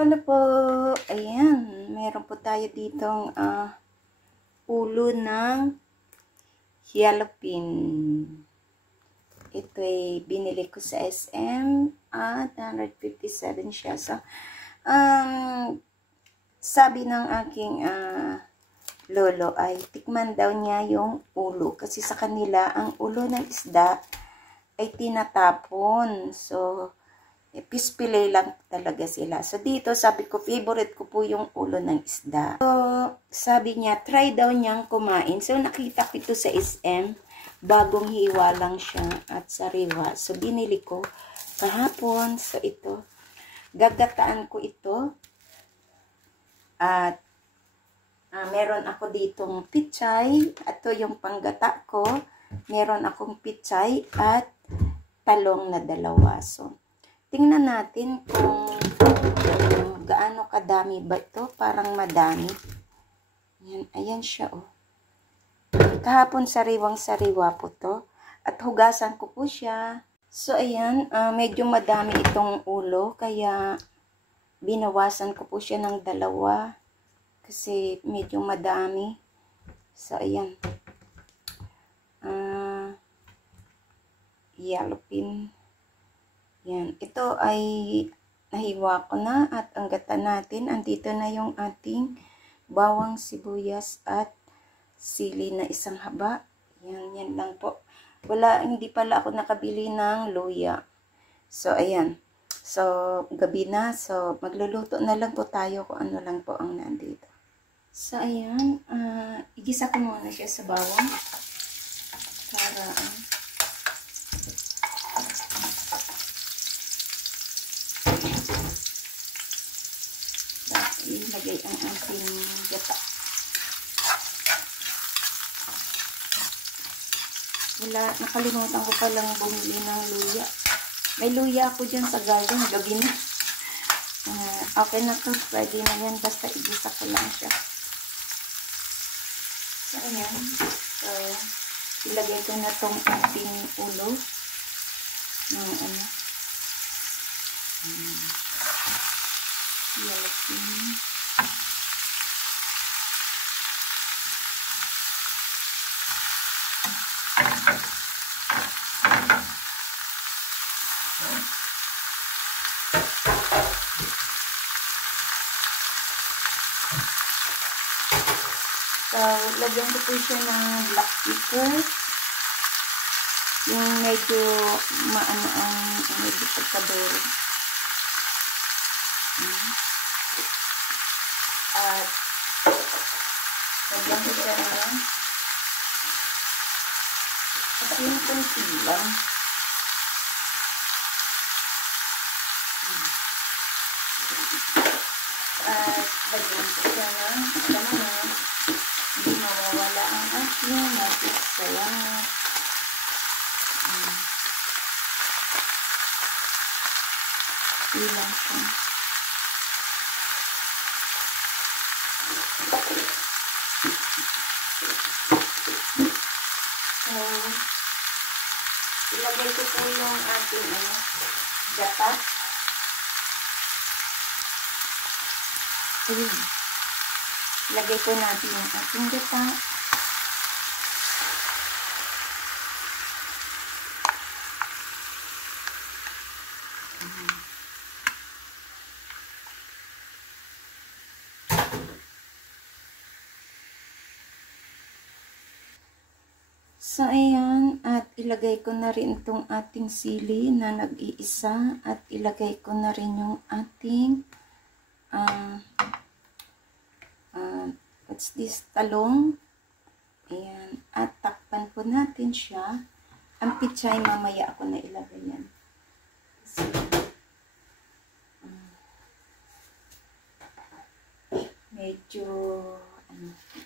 Hello po. Ayan, meron po tayo ditong ulo ng yellowfin. Ito ay binili ko sa SM at 157 siya. So, sabi ng aking lolo ay tikman daw niya yung ulo. Kasi sa kanila, ang ulo ng isda ay tinatapon. So, pispilay lang talaga sila. So, dito, sabi ko, favorite ko po yung ulo ng isda. So, sabi niya, try daw niyang kumain. So, nakita ko ito sa SM. Bagong hiwa lang siya at sariwa. So, binili ko kahapon. So, ito. Gagataan ko ito. At, meron ako ditong pichay. Ito yung panggata ko. Meron akong pichay at talong na dalawa. So, tingnan natin kung gaano kadami ba ito. Parang madami. Ayan, ayan siya, oh. Kahapon sariwang-sariwa po to. At hugasan ko po siya. So, ayan. Medyo madami itong ulo. Kaya, binawasan ko po siya ng dalawa. Kasi, medyo madami. So, ayan. Yellowfin. Yan, ito ay nahiwa ko na at ang gata natin, andito na yung ating bawang, sibuyas at sili na isang haba. Yan, yan lang po. Hindi pala ako nakabili ng luya. So, ayan. So, gabi na. So, magluluto na lang po tayo kung ano lang po ang nandito. So, ayan. Igisa ko muna siya sa bawang. Para, ilagay ang ating gata. Nakalimutan ko palang bumili ng luya. May luya ako dyan sa garden, gabi na. Okay na to, pwede na yan, basta igisa ko lang siya. So, ayan. So, ilagay ko na tong ating ulo ng yellowfin. So, lagyan ko po siya ng black pepper. Yung medyo maano ang medyo pagkadoro. At lagyan ko siya ng asin kunti lang. At lagyan ko siya ng kamanan. Hindi mawawala ang ating natin sa langit. Ilang siya. So, ilagay ko po yung ating gata. Ayun. Ilagay ko natin yung ating gata. So, ayan. At ilagay ko na rin itong ating sili na nag-iisa. At ilagay ko na rin yung ating what's this? Talong. Ayan. At takpan po natin siya. Ang pichay, mamaya ako na ilagay yan. So, medyo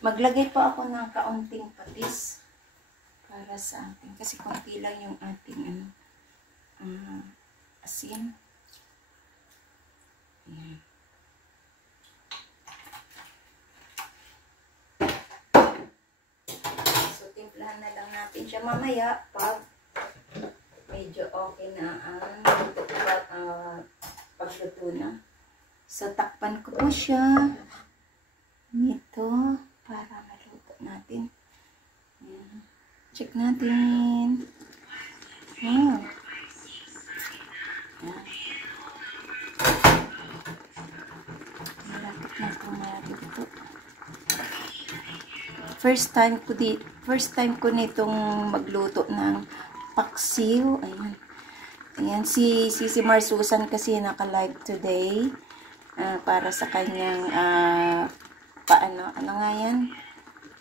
maglagay pa ako ng kaunting patis para sa atin. Kasi konti lang yung ating asin. Ayan. So, timplahan na lang natin siya mamaya pag medyo okay na ang pagluto na. So, takpan ko po siya nito para maluto natin. Ayan. Check natin. Wow. Ayan. Malapit na po maluto. First time ko nitong magluto ng paksiw. Ayan. Ayan, si Mar Susan kasi naka-live today para sa kanyang ano nga yan?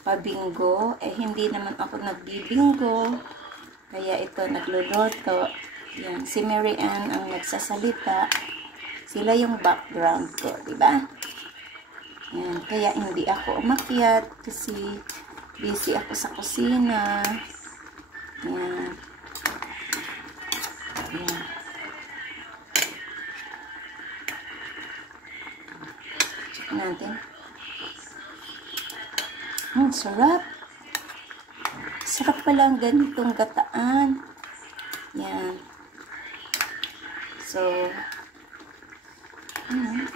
Pabinggo. Hindi naman ako nagbibinggo. Kaya ito, nagluluto. Ayan, si Mary Ann ang nagsasalita. Sila yung background ko, diba? Ayan, kaya hindi ako umakyat kasi busy ako sa kusina. Ayan. Ayan. Check natin. Sarap. Sarap pala ang ganitong gataan. Ayan. So, ayan.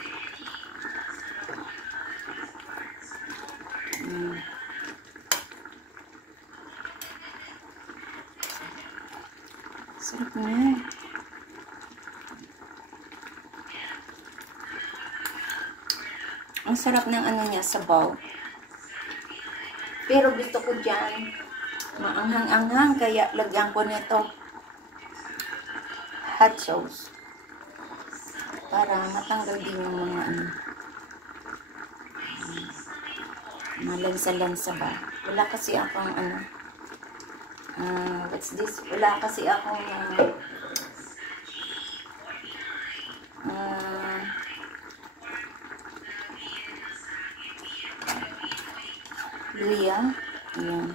Sarap niya. Ang sarap ng ano niya, sabaw. Pero gusto ko dyan, maanghang-anghang, kaya lagyan ko nito hot sauce. Para matanggal din yung mga malansa-lansa ba. Wala kasi akong what's this? Wala kasi akong luya. Ayan.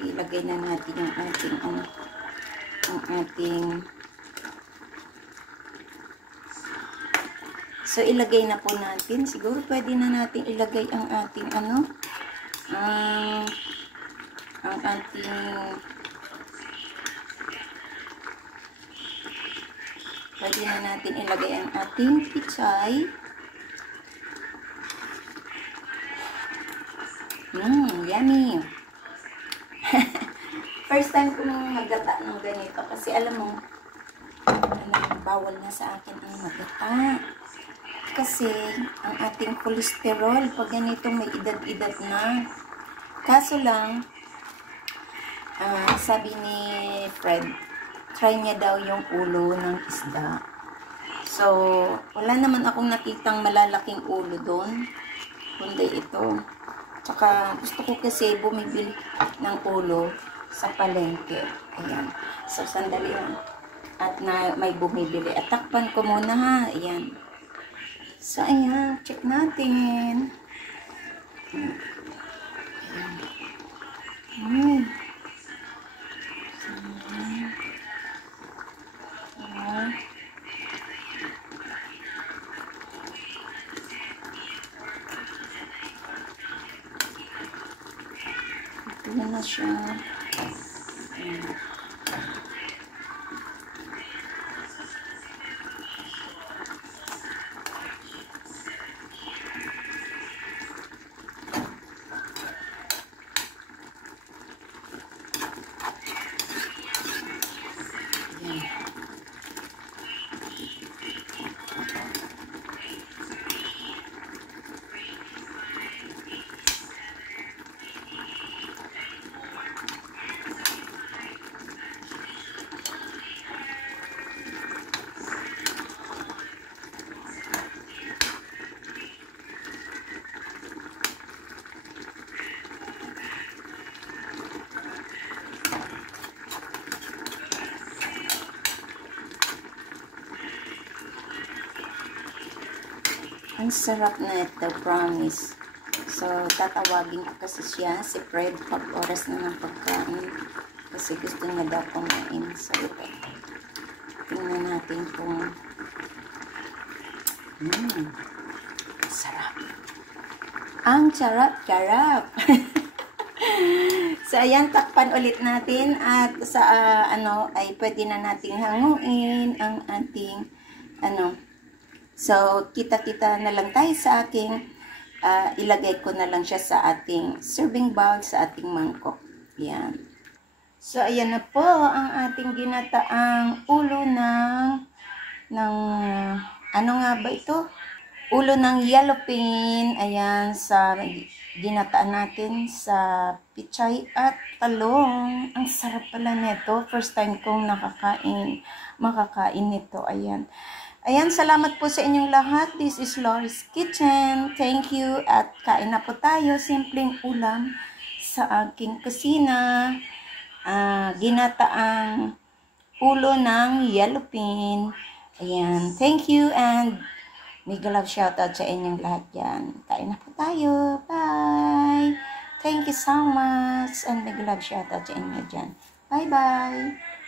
Ilagay na natin yung ating so ilagay na po natin. Siguro pwede na natin ilagay ang ating pwede na natin ilagay ang ating pichay. Yummy. First time ko nang magata ng ganito kasi alam mo, bawal na sa akin ang magata. Kasi ang ating cholesterol, pag ganito may edad-edad na. Kaso lang, sabi ni Fred, try niya daw yung ulo ng isda. So, wala naman akong nakitang malalaking ulo doon, kundi ito. Tsaka gusto ko kasi bumibili ng ulo sa palengke. Ayan. So, sandali lang. At may bumibili. At takpan ko muna ha. Ayan. So, ayan. Check natin. Ayan. Ito na siya. Ayan. Ang sarap na ito, promise. So, tatawagin ko kasi siya, si Fred, pag oras na ng pagkain. Kasi gusto niya daw kumain. So, ito. Tingnan natin kung sarap. Ang charap-charap. So, ayan, takpan ulit natin at sa ay pwede na nating hanguin ang ating So, kita-kita na lang tayo sa aking ilagay ko na lang siya sa ating serving bowl, sa ating mangkok. Ayan. So, ayan na po ang ating ginataang ulo ano nga ba ito? Ulo ng yellowfin. Ayan, sa ginataan natin sa pichay at talong. Ang sarap pala nito. First time kong makakain nito. Ayan. Ayan, salamat po sa inyong lahat. This is Lori's Kitchen. Thank you at kain na po tayo. Simpleng ulam sa aking kusina. Ginataang ulo ng yellowfin. Ayan, thank you and mega love shoutout sa inyong lahat yan. Kain na po tayo. Bye! Thank you so much and mega love shoutout sa inyo dyan. Bye-bye!